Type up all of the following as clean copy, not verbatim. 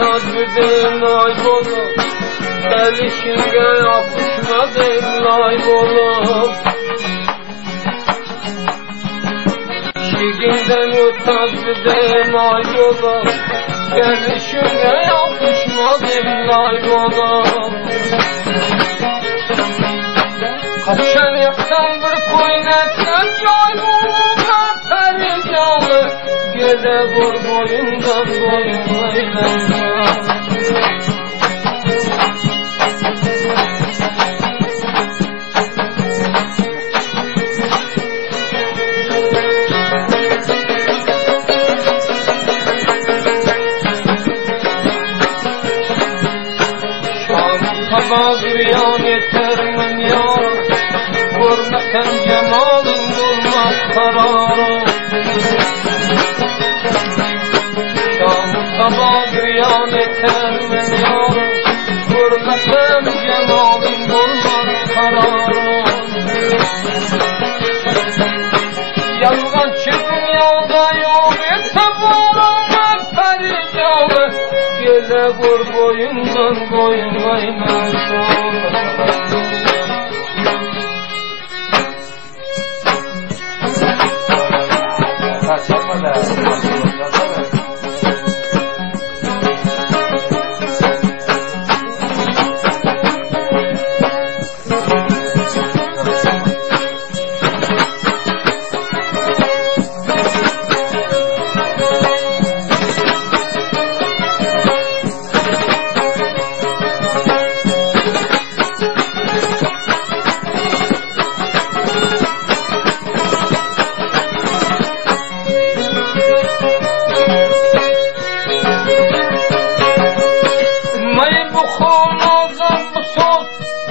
tadbirden aybolur, gelişinge yapışmadan aybolur. Şiginden tadbirden aybolur, gelişinge yapışmadan aybolur. Kaçan yaktan bir koynetsen aybolur pericalı, gele vur boyundan boyunlayla. Sabah bir yan yeter min yar, görmesem cemalin bulmaz kararı. Şam-ı sabah bir yan yeter min yar, görmesem cemalin bulmaz kararı. Yalgan dünyada yok etse varım pericalı, gele vur boyundan boyunlayla.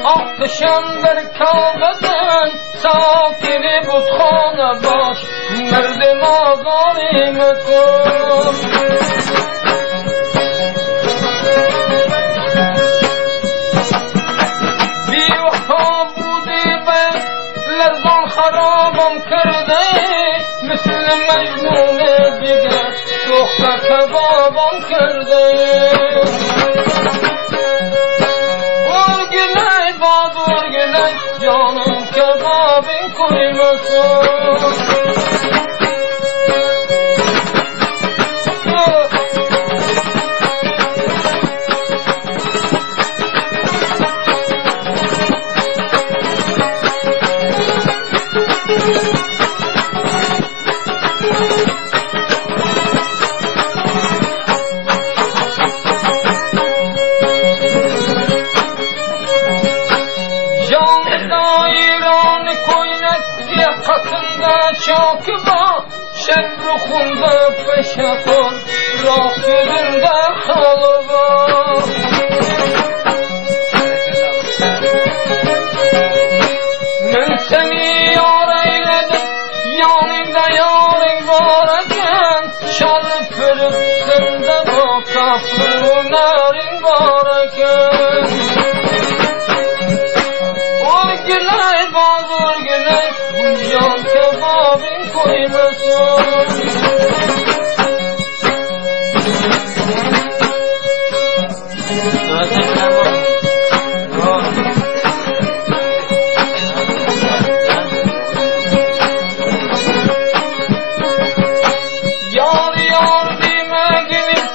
Ahtışan bir kağıdın sakini butxana baş, merdim azalimi kur. Bir vaha bu dibe lerzan harabam kırdı, misli mecnun diye sohta kebabam kırdı. Canım kebabın koymasın. Katında çok var, şemruhunda peşe kor, rahsülünde halı var. Ben seni yar eyledim, yanımda yarın varken, çalıp ölüp sende baka fırınarın varken. Orgülay baz orgülay, can kebabın koymasın. Yar yar deme gelip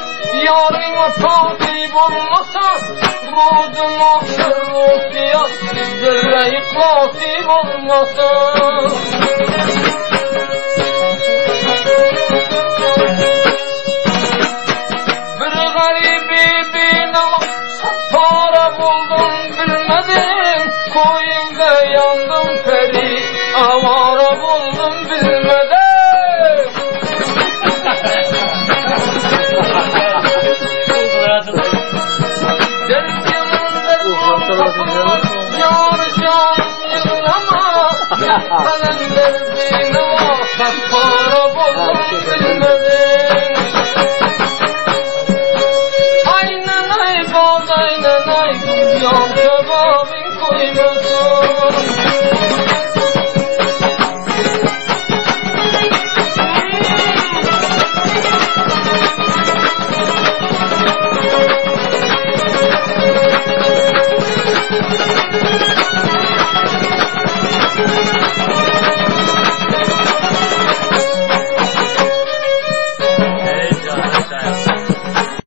yarına takip olmasa, rodun ahşer rotiyat zerre iklasip olmasa. Para buldum bilmedim, koyunda yandım peri, avara buldum bilmedim. Yar canım yıllama, kalem derdine vasat